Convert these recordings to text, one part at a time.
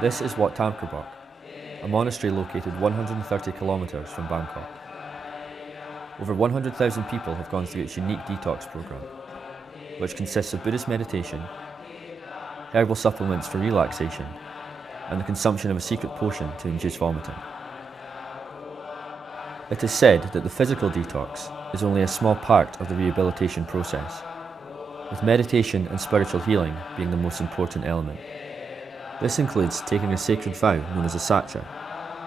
This is Wat Thamkrabok, a monastery located 130 kilometres from Bangkok. Over 100,000 people have gone through its unique detox programme, which consists of Buddhist meditation, herbal supplements for relaxation, and the consumption of a secret potion to induce vomiting. It is said that the physical detox is only a small part of the rehabilitation process, with meditation and spiritual healing being the most important element. This includes taking a sacred vow known as a Sajja,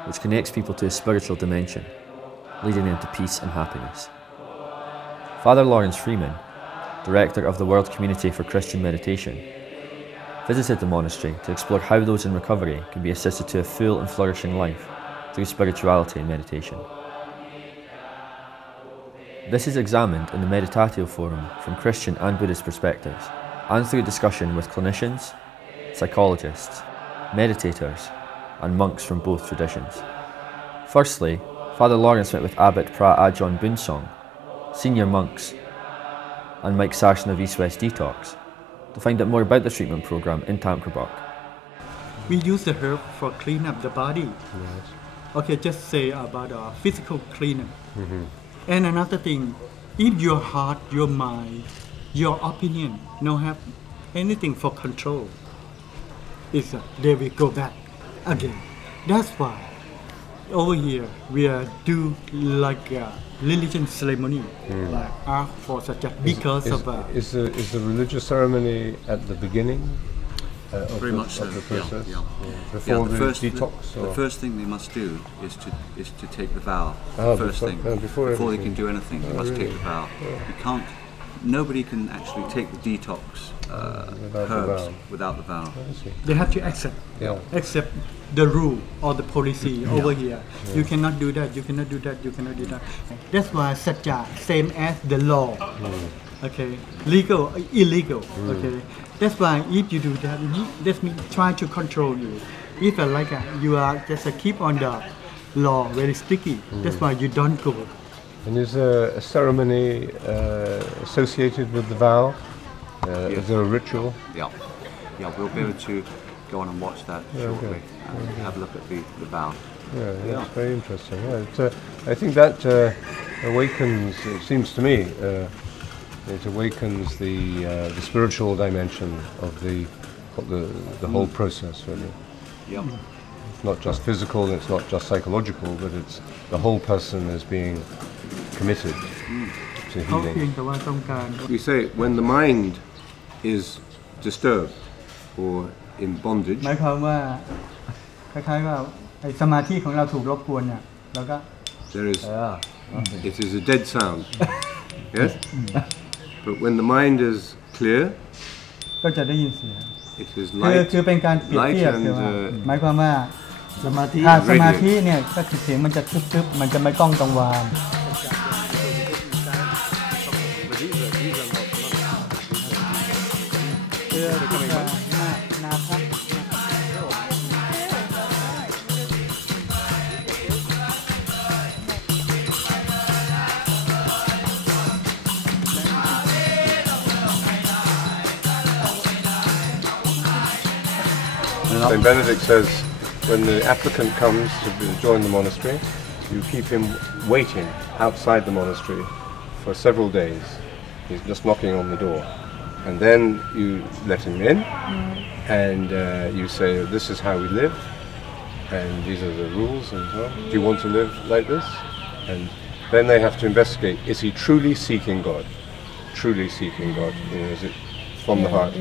which connects people to a spiritual dimension, leading them to peace and happiness. Father Laurence Freeman, director of the World Community for Christian Meditation, visited the monastery to explore how those in recovery can be assisted to a full and flourishing life through spirituality and meditation. This is examined in the Meditatio Forum from Christian and Buddhist perspectives, and through discussion with clinicians, psychologists, meditators, and monks from both traditions. Firstly, Father Laurence met with Abbot, Phra, Ajahn, Boonsong, senior monks, and Mike Sarson of East West Detox to find out more about the treatment program in Thamkrabok. We use the herb for clean up the body. Yes. Okay, just say about physical cleanup. And another thing, if your heart, your mind, your opinion don't have anything for control, they will go back again. That's why over here we do like a religion ceremony, like ask for Sajja, because is the religious ceremony at the beginning of the process? Yeah. Before the detox? The first thing they must do is to take the vow. Before they can do anything, they must take the vow. You can't. Nobody can actually take the detox herbs without the vow. They have to accept the rule or the policy over here. You cannot do that, you cannot do that, you cannot do that. That's why Sajja, same as the law. Okay, legal, illegal. Okay, that's why if you do that, let me try to control you. If you are just keep on the law very sticky, that's why you don't go. And is there a ceremony associated with the vow? Is there a ritual? Yeah, we'll be able to go on and watch that shortly and have a look at the vow. Yeah, that's very interesting. Yeah, I think that awakens, it seems to me, it awakens the spiritual dimension of the whole process, really. Yeah. It's not just physical, it's not just psychological, but it's the whole person is being committed to healing. We say when the mind is disturbed or in bondage, หมายความว่าคล้ายๆว่าสมาธิของเราถูกรบกวนเนี่ยแล้วก็ it is a dead sound. Yes? But when the mind is clear, ก็จะได้ยินเสียง it is light, คือเป็นการเปรียบเทียบหมายความว่าสมาธิเนี่ยก็คือเสียงมันจะทึบๆมันจะไม่ก้องกังวาน Saint Benedict says when the applicant comes to join the monastery, you keep him waiting outside the monastery for several days. He's just knocking on the door. And then you let him in and you say, this is how we live and these are the rules and so on. Do you want to live like this? And then they have to investigate, is he truly seeking God? Truly seeking God? Is it from the heart?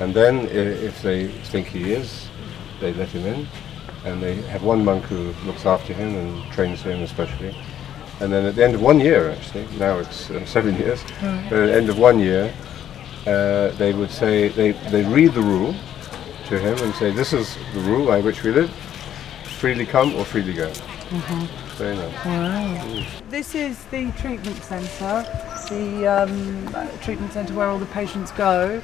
And then if they think he is, they let him in. And they have one monk who looks after him and trains him especially. And then at the end of 1 year, actually, now it's 7 years, but at the end of 1 year, they would say, they read the rule to him and say, this is the rule by which we live, freely come or freely go. Very nice. Wow. This is the treatment centre, the treatment centre where all the patients go.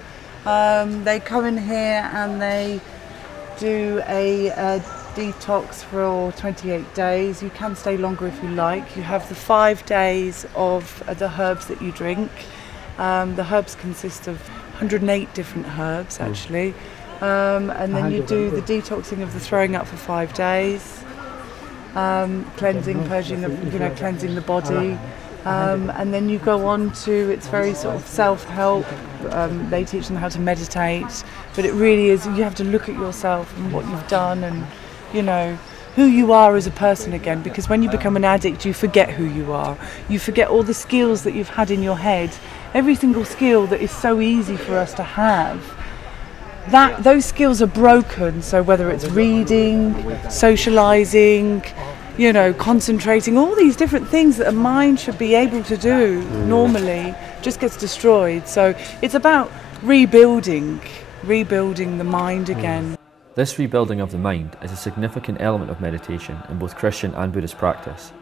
They come in here and they do a detox for 28 days. You can stay longer if you like. You have the 5 days of the herbs that you drink. The herbs consist of 108 different herbs actually. And then you do the detoxing of the throwing up for 5 days, cleansing, purging, cleansing the body. And then you go on to, it's very sort of self-help. They teach them how to meditate, but it really is, you have to look at yourself and what you've done and, who you are as a person again, because when you become an addict, you forget who you are. You forget all the skills that you've had in your head. Every single skill that is so easy for us to have, those skills are broken. So whether it's reading, socializing, concentrating, all these different things that a mind should be able to do normally just gets destroyed. So it's about rebuilding the mind again. This rebuilding of the mind is a significant element of meditation in both Christian and Buddhist practice,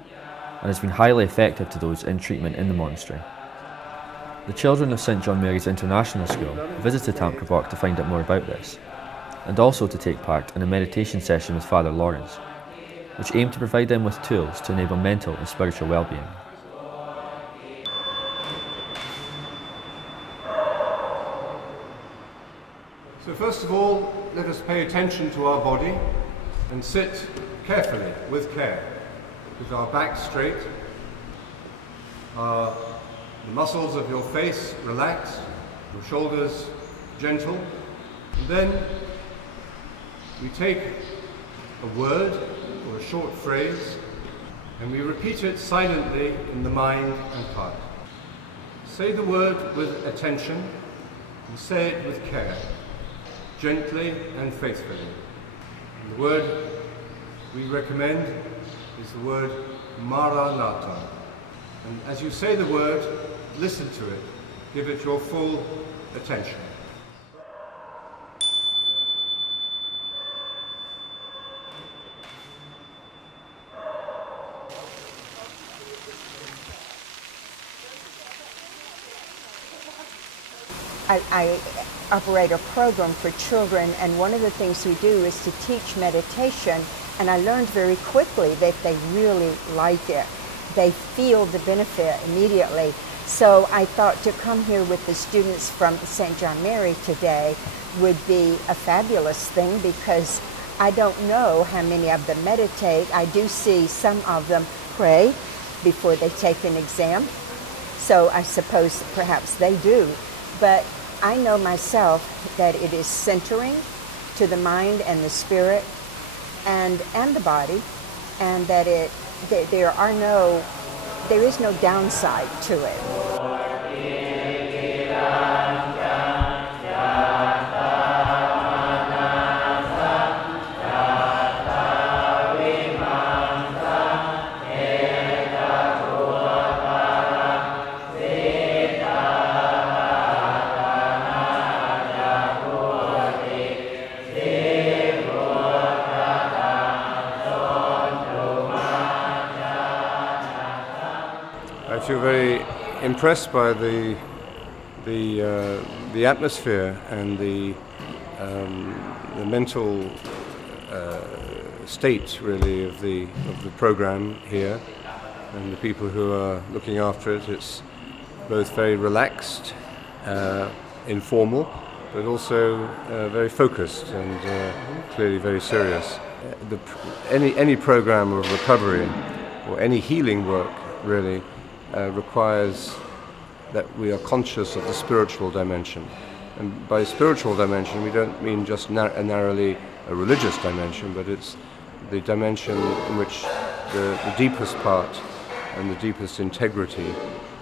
and has been highly effective to those in treatment in the monastery. The children of St John Mary's International School visited Thamkrabok to find out more about this, and also to take part in a meditation session with Father Laurence, which aimed to provide them with tools to enable mental and spiritual well-being. So first of all, let us pay attention to our body and sit carefully, with care, with our back straight, the muscles of your face relaxed, your shoulders gentle. And then we take a word or a short phrase and we repeat it silently in the mind and heart. Say the word with attention and say it with care, gently and faithfully. And the word we recommend is the word Maranatha. And as you say the word, listen to it, give it your full attention. I operate a program for children, and one of the things we do is to teach meditation, and I learned very quickly that they really like it. They feel the benefit immediately. So I thought to come here with the students from St. John Mary today would be a fabulous thing, because I don't know how many of them meditate. I do see some of them pray before they take an exam, so I suppose perhaps they do. But I know myself that it is centering to the mind and the spirit and the body, and that there is no downside to it. I feel very impressed by the atmosphere and the mental state, really, of the program here, and the people who are looking after it. It's both very relaxed, informal, but also very focused and clearly very serious. Any program of recovery or any healing work really requires that we are conscious of the spiritual dimension. And by spiritual dimension, we don't mean just narrowly a religious dimension, but it's the dimension in which the deepest part and the deepest integrity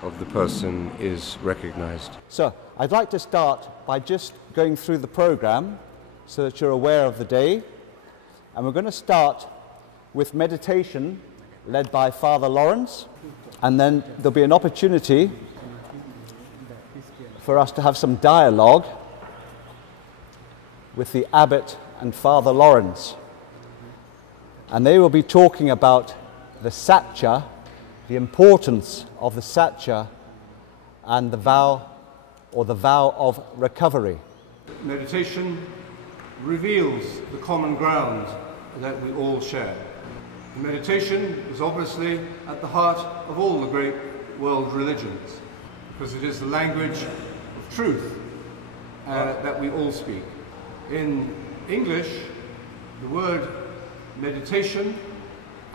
of the person is recognized. So I'd like to start by just going through the program so that you're aware of the day. And we're going to start with meditation led by Father Laurence, and then there'll be an opportunity for us to have some dialogue with the Abbot and Father Laurence. And they will be talking about the Sajja, the importance of the Sajja, and the vow of recovery. Meditation reveals the common ground that we all share. Meditation is obviously at the heart of all the great world religions, because it is the language of truth that we all speak. In English, the word meditation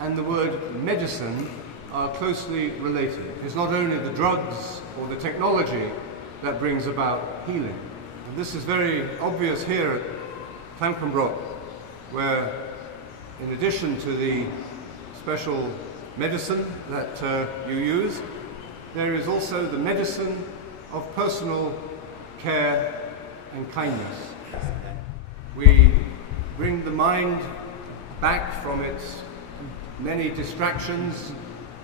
and the word medicine are closely related. It's not only the drugs or the technology that brings about healing. And this is very obvious here at Thamkrabok, where in addition to the special medicine that you use, there is also the medicine of personal care and kindness. We bring the mind back from its many distractions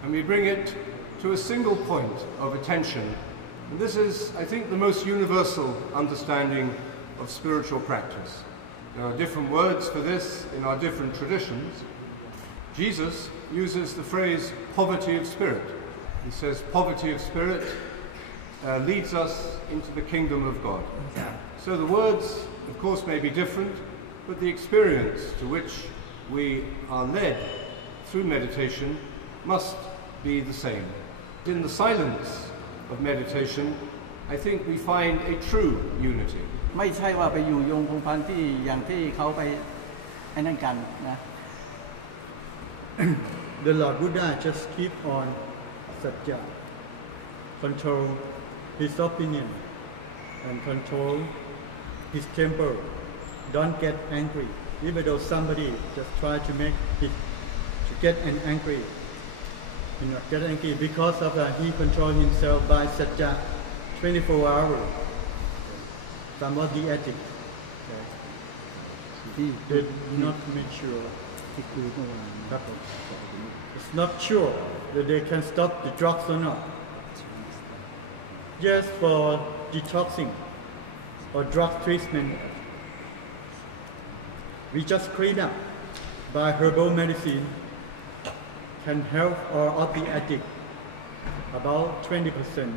and we bring it to a single point of attention. And this is, I think, the most universal understanding of spiritual practice. There are different words for this in our different traditions. Jesus uses the phrase poverty of spirit. He says poverty of spirit leads us into the kingdom of God. So the words, of course, may be different, but the experience to which we are led through meditation must be the same. In the silence of meditation, I think we find a true unity. ไม่ใช่ว่าไปอยู่โยงคงพันที่อย่างที่เขาไปไอ้นั่นกันนะ The Lord Buddha just keep on Sajja, control his opinion and control his temper. Don't get angry, even though somebody just try to make it to get angry. You know, get angry because of that. He control himself by Sajja 24 hours. Some of the ethics. They did not make sure. It's not sure that they can stop the drugs or not. Just for detoxing or drug treatment, we just clean up by herbal medicine can help all of the addict about 20%,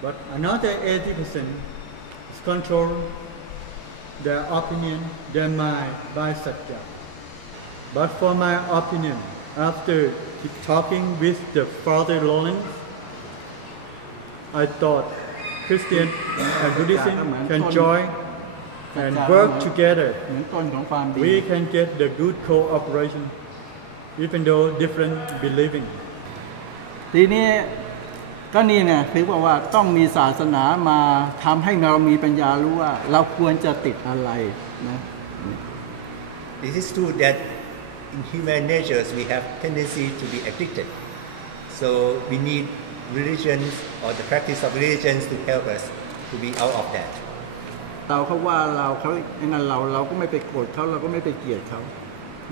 but another 80% is control their opinion, their mind by Sajja. But for my opinion, after talking with the Father Laurence, I thought Christian and Buddhism can join and work together. We can get the good cooperation, even though different believing. ทีนี้ก็นี่ไงถือว่าต้องมีศาสนามาทำให้เรามีปัญญารู้ว่าเราควรจะติดอะไรนะ This is true that in human natures we have tendency to be addicted. So we need religions or the practice of religions to help us to be out of that. เราเขาว่าเราเขาไอ้นั่นเราก็ไม่ไปโกรธเขาเราก็ไม่ไปเกลียดเขา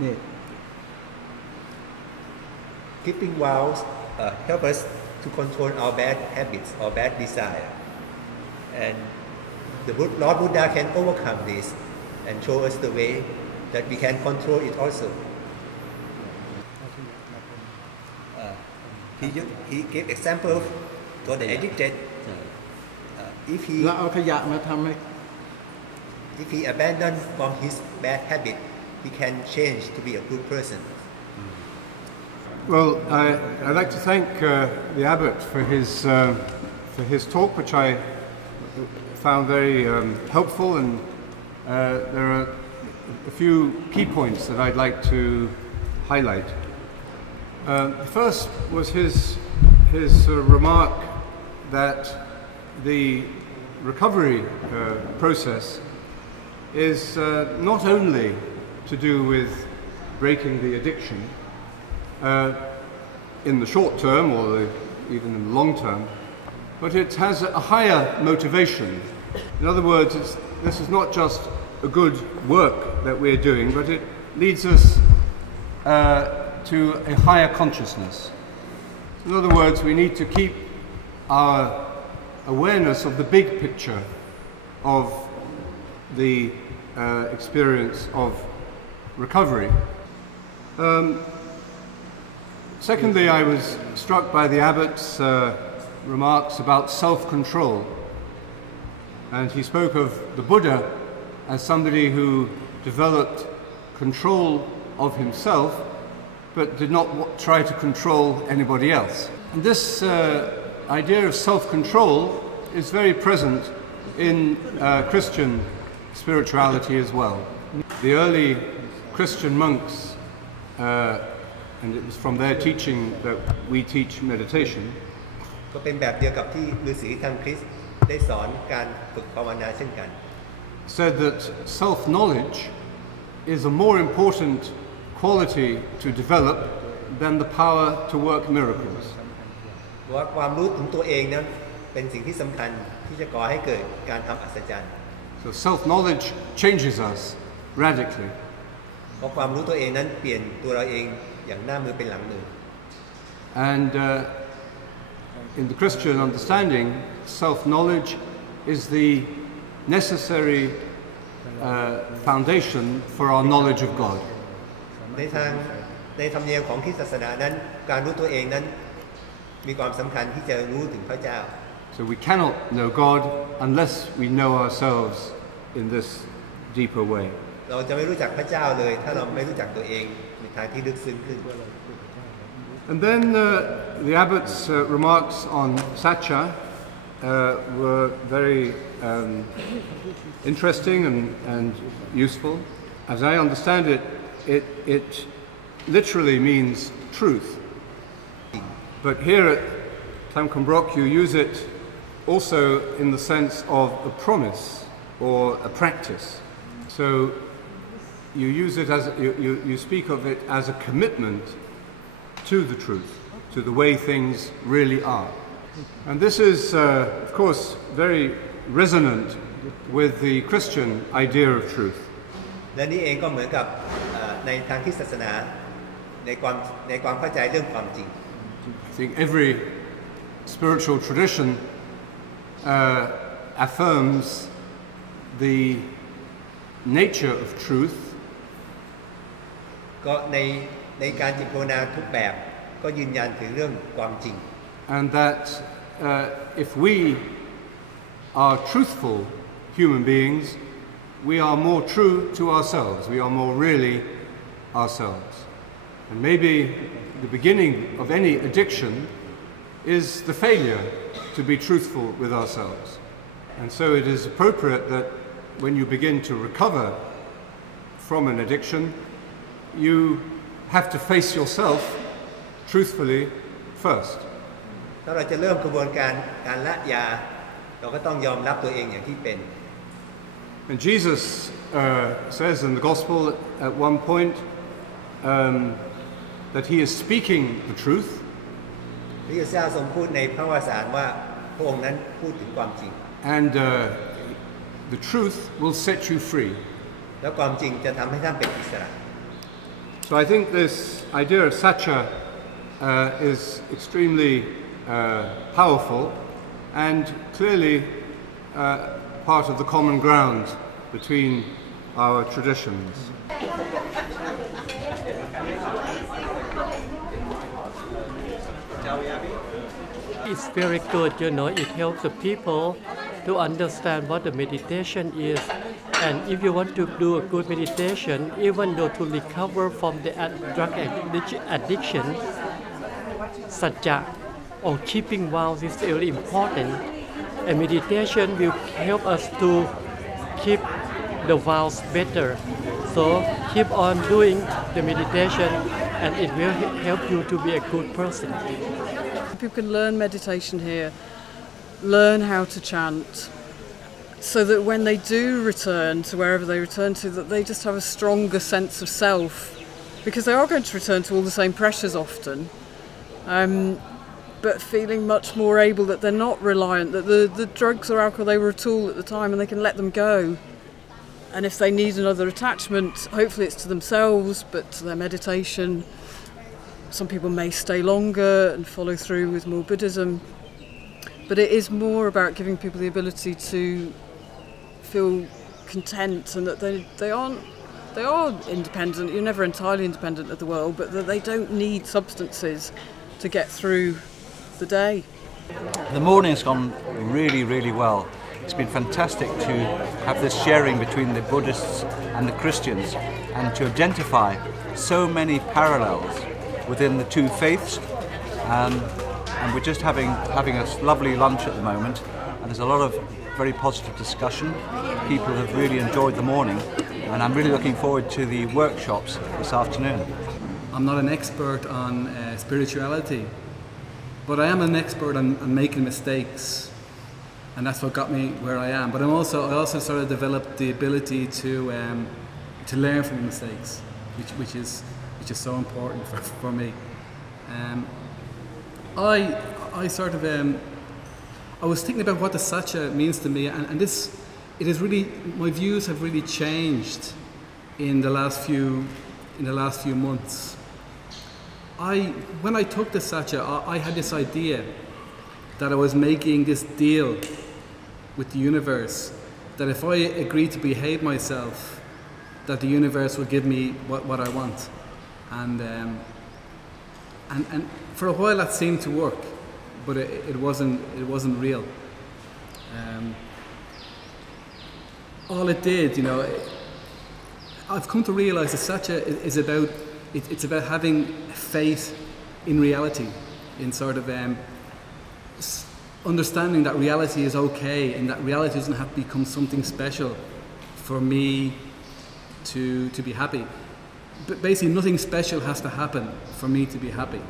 นี่ Keeping vows help us to control our bad habits or bad desire, and the Lord Buddha can overcome this and show us the way that we can control it also. He gave example for the addicted. If he เราเอาขยะมาทำให้ if he abandoned from his bad habit, he can change to be a good person. Well, I'd like to thank the Abbot for his talk, which I found very helpful, and there are a few key points that I'd like to highlight. First was his remark that the recovery process is not only to do with breaking the addiction in the short term or even in the long term, but it has a higher motivation. In other words, this is not just a good work that we're doing, but it leads us to a higher consciousness. In other words, we need to keep our awareness of the big picture of the experience of recovery. Secondly, I was struck by the Abbot's remarks about self-control, and he spoke of the Buddha as somebody who developed control of himself but did not try to control anybody else. And this idea of self-control is very present in Christian spirituality as well. The early Christian monks, and it was from their teaching that we teach meditation, ก็เป็นแบบเดียวกับที่ฤาษีทางคริสต์ได้สอนการฝึกภาวนาเช่นกัน said that self-knowledge is a more important quality to develop than the power to work miracles. ว่าความรู้ถึงตัวเองนั้นเป็นสิ่งที่สำคัญที่จะก่อให้เกิดการทำอัศจรรย์ So self-knowledge changes us radically. เพราะความรู้ตัวเองนั้นเปลี่ยนตัวเราเองอย่างหน้ามือเป็นหลังมือ And in the Christian understanding, self-knowledge is the necessary foundation for our knowledge of God. ในธรรมเนียมของคริสตศาสนานั้นการรู้ตัวเองนั้นมีความสำคัญที่จะรู้ถึงพระเจ้า So we cannot know God unless we know ourselves in this deeper way. เราจะไม่รู้จักพระเจ้าเลยถ้าเราไม่รู้จักตัวเองในทางที่ลึกซึ้งขึ้น And then the Abbot's remarks on Sajja were very interesting and useful. As I understand it, it literally means truth. But here at Thamkrabok you use it also in the sense of a promise or a practice. So you use it as you speak of it as a commitment to the truth, to the way things really are. And this is, of course, very resonant with the Christian idea of truth. และนี่เองก็เหมือนกับในทางคริสตศาสนาในความเข้าใจเรื่องความจริง I think every spiritual tradition affirms the nature of truth. ก็ในการจิตภาวนาทุกแบบก็ยืนยันถึงเรื่องความจริง And that if we are truthful human beings, we are more true to ourselves, we are more really ourselves. And maybe the beginning of any addiction is the failure to be truthful with ourselves. And so it is appropriate that when you begin to recover from an addiction, you have to face yourself truthfully first. ถ้าเราจะเริ่มกระบวนการละยาเราก็ต้องยอมรับตัวเองอย่างที่เป็น And Jesus says in the Gospel at one point that he is speaking the truth. พระเยซูทรงพูดในพระวจนะว่าพระองค์นั้นพูดถึงความจริง And the truth will set you free. แล้วความจริงจะทำให้ท่านเป็นอิสระ So I think this idea of Sajja is extremely powerful and clearly part of the common ground between our traditions. It's very good, you know, it helps the people to understand what the meditation is. And if you want to do a good meditation, even though to recover from the drug addiction, Sajja or keeping vows is very important. And meditation will help us to keep the vows better. So keep on doing the meditation and it will help you to be a good person. People can learn meditation here, learn how to chant, so that when they do return to wherever they return to, that they just have a stronger sense of self, because they are going to return to all the same pressures often, but feeling much more able that they're not reliant, that the drugs or alcohol, they were a tool at the time and they can let them go. And if they need another attachment, hopefully it's to themselves, but to their meditation. Some people may stay longer and follow through with more Buddhism, but it is more about giving people the ability to feel content and that they are independent. You're never entirely independent of the world, but that they don't need substances to get through the day. The morning's gone really, really well. It's been fantastic to have this sharing between the Buddhists and the Christians and to identify so many parallels within the two faiths. And we're just having a lovely lunch at the moment, and there's a lot of very positive discussion. People have really enjoyed the morning, and I'm really looking forward to the workshops this afternoon. I'm not an expert on spirituality, but I am an expert on making mistakes, and that's what got me where I am. But I also sort of developed the ability to learn from mistakes, which is so important for me. I sort of I was thinking about what the Sajja means to me, and it is really, my views have really changed in the last few months. When I took the Sajja, I had this idea that I was making this deal with the universe, that if I agreed to behave myself, that the universe would give me what I want. And for a while that seemed to work, but it wasn't real. All it did, you know, I've come to realize that Sajja is about, it's about having faith in reality, in sort of understanding that reality is okay, and that reality doesn't have to become something special for me to be happy. But basically nothing special has to happen for me to be happy.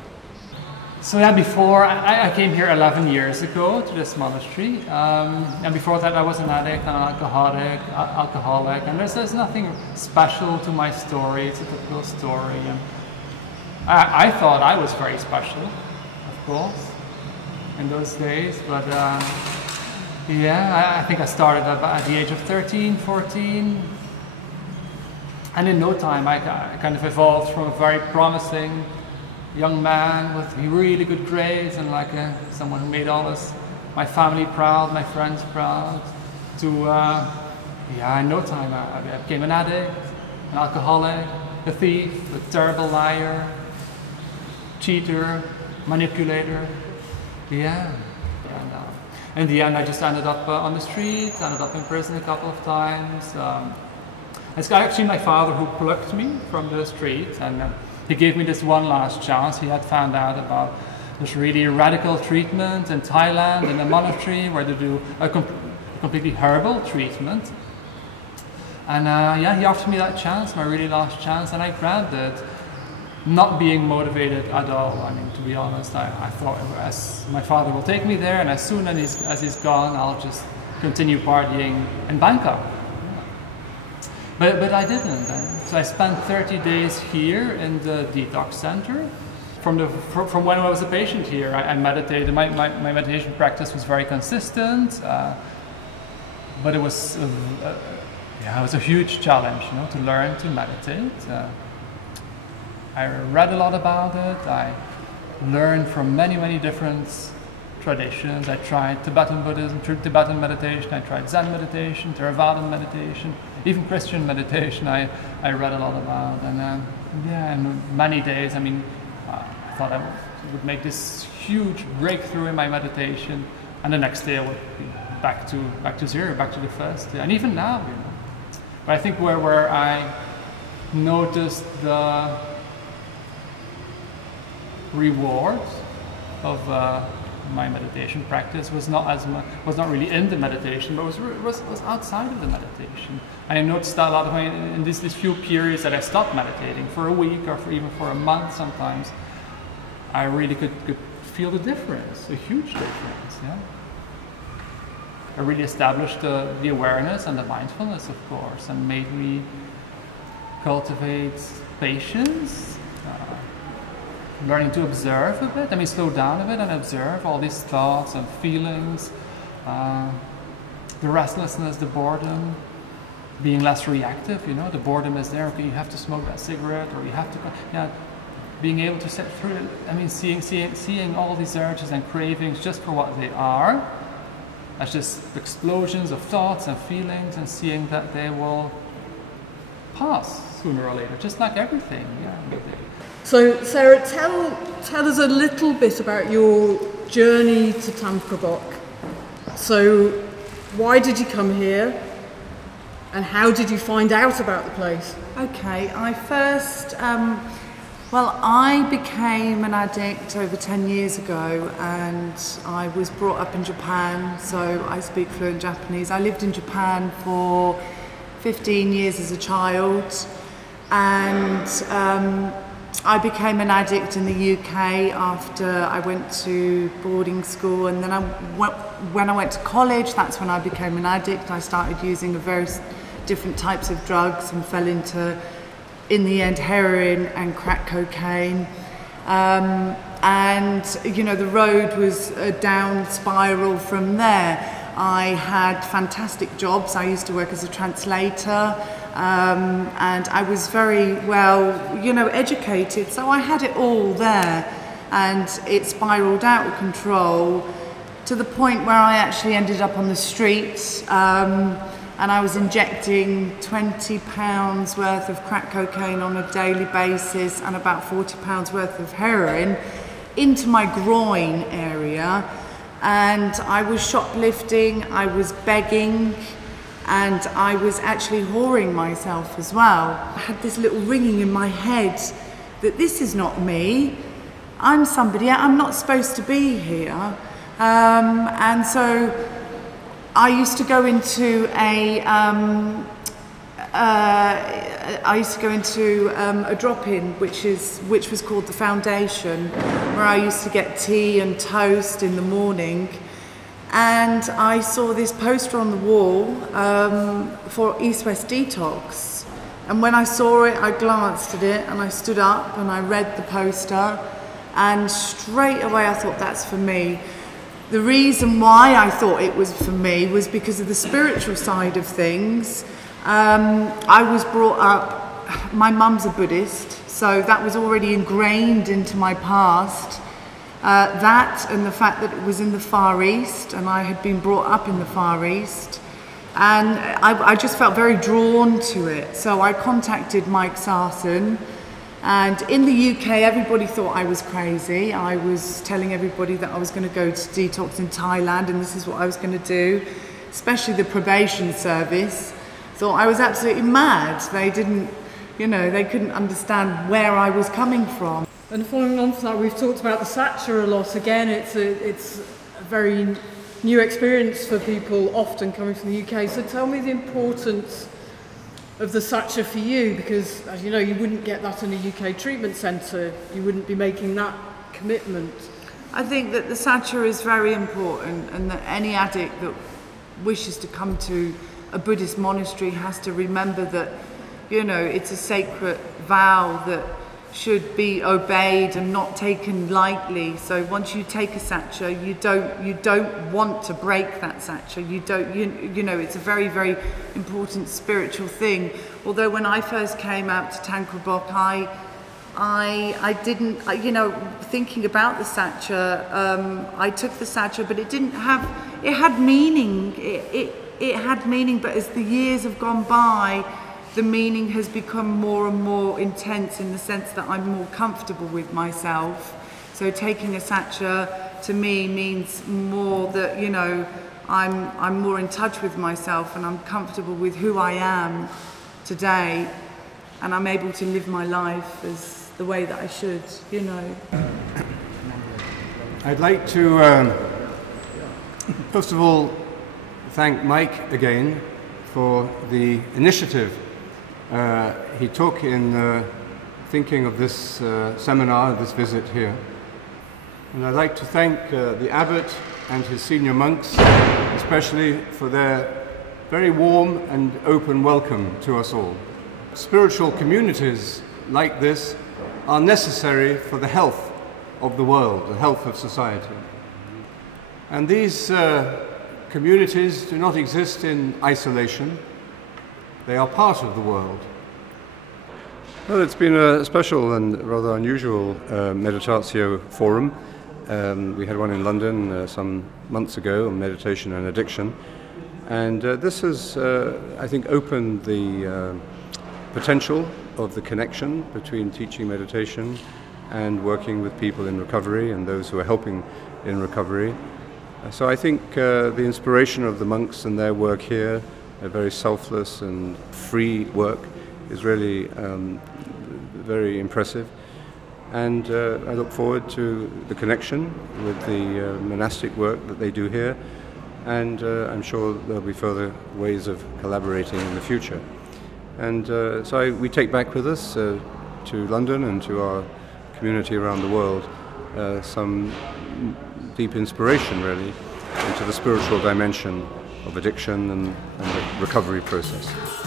So yeah, before I came here 11 years ago to this monastery, and before that I was an addict and an alcoholic, and there's nothing special to my story. It's a typical story, and I thought I was very special, of course, in those days, but yeah, I think I started at the age of 13, 14, and in no time I kind of evolved from a very promising young man with really good grades and like someone who made all my family proud, my friends proud, to yeah, in no time I became an addict, an alcoholic, a thief, a terrible liar, cheater, manipulator. Yeah. And in the end I just ended up on the street, ended up in prison a couple of times. It's actually my father who plucked me from the street, and he gave me this one last chance. He had found out about this really radical treatment in Thailand, in a monastery, where they do a completely herbal treatment. And yeah, he offered me that chance, my really last chance, and I grabbed it, not being motivated at all. I mean, to be honest, I thought as my father will take me there, and as soon as he's gone, I'll just continue partying in Bangkok. But I didn't. So I spent 30 days here in the detox center. From when I was a patient here, I meditated. My meditation practice was very consistent, but it was yeah, it was a huge challenge, you know, to learn to meditate. I read a lot about it. I learned from many different traditions. I tried Tibetan Buddhism, Tibetan meditation. I tried Zen meditation, Theravadan meditation. Even Christian meditation I read a lot about, and yeah, in many days, I mean, I thought I would make this huge breakthrough in my meditation, and the next day I would be back to zero, back to the first day, and even now, you know. But I think where I noticed the reward of my meditation practice was not really in the meditation, but was outside of the meditation. And I noticed that a lot of in these few periods that I stopped meditating for a week or even for a month sometimes, I really could feel the difference, a huge difference. Yeah. I really established the awareness and the mindfulness, of course, and made me cultivate patience. Learning to observe a bit, I mean slow down a bit and observe all these thoughts and feelings, the restlessness, the boredom, being less reactive, you know, the boredom is there, okay, you have to smoke that cigarette, or you have to, yeah, being able to sit through it, I mean seeing all these urges and cravings just for what they are, as just explosions of thoughts and feelings, and seeing that they will pass sooner or later, just like everything, yeah. So, Sarah, tell us a little bit about your journey to Thamkrabok. So, why did you come here, and how did you find out about the place? Okay, I first Well, I became an addict over 10 years ago, and I was brought up in Japan, so I speak fluent Japanese. I lived in Japan for 15 years as a child, and I became an addict in the UK after I went to boarding school, and then when I went to college, that's when I became an addict. I started using various different types of drugs and fell into, in the end, heroin and crack cocaine. And you know, the road was a down spiral from there. I had fantastic jobs. I used to work as a translator, and I was very well, you know, educated, so I had it all there, and it spiraled out of control to the point where I actually ended up on the streets, and I was injecting 20 pounds worth of crack cocaine on a daily basis and about 40 pounds worth of heroin into my groin area. And I was shoplifting, I was begging, and I was actually whoring myself as well. I had this little ringing in my head that this is not me. I'm somebody, I'm not supposed to be here. And so I used to go into a drop-in, which was called the Foundation, where I used to get tea and toast in the morning. And I saw this poster on the wall for East West Detox. And when I saw it, I glanced at it and I stood up and I read the poster, and straight away I thought, that's for me. The reason why I thought it was for me was because of the spiritual side of things. I was brought up, my mum's a Buddhist, so that was already ingrained into my past. That and the fact that it was in the Far East, and I had been brought up in the Far East, and I just felt very drawn to it. So I contacted Mike Sarson, and in the UK everybody thought I was crazy. I was telling everybody that I was going to go to detox in Thailand and this is what I was going to do, especially the probation service. Thought I was absolutely mad. They didn't, you know, they couldn't understand where I was coming from. And following on from that, we've talked about the Sajja a lot. Again, it's a very new experience for people often coming from the UK. So tell me the importance of the Sajja for you, because as you know, you wouldn't get that in a UK treatment centre. You wouldn't be making that commitment. I think that the Sajja is very important, and that any addict that wishes to come to a Buddhist monastery has to remember that, you know, it's a sacred vow that should be obeyed and not taken lightly. So once you take a Sajja, you don't want to break that Sajja. You know, it's a very, very important spiritual thing. Although when I first came out to Thamkrabok, I didn't, you know, thinking about the Sajja, I took the Sajja, but it didn't have, it had meaning. It had meaning, but as the years have gone by, the meaning has become more and more intense in the sense that I'm more comfortable with myself. So taking a Sajja to me means more that, you know, I'm more in touch with myself and I'm comfortable with who I am today, and I'm able to live my life as the way that I should, you know. I'd like to, first of all, thank Mike again for the initiative he took in thinking of this seminar, this visit here. And I'd like to thank the Abbot and his senior monks, especially for their very warm and open welcome to us all. Spiritual communities like this are necessary for the health of the world, the health of society. And these communities do not exist in isolation. They are part of the world. Well, it's been a special and rather unusual Meditatio Forum. We had one in London some months ago on meditation and addiction. And this has, I think, opened the potential of the connection between teaching meditation and working with people in recovery and those who are helping in recovery. So I think the inspiration of the monks and their work here, a very selfless and free work, is really very impressive. And I look forward to the connection with the monastic work that they do here, and I'm sure there'll be further ways of collaborating in the future. And so we take back with us to London and to our community around the world some deep inspiration, really, into the spiritual dimension of addiction and the recovery process.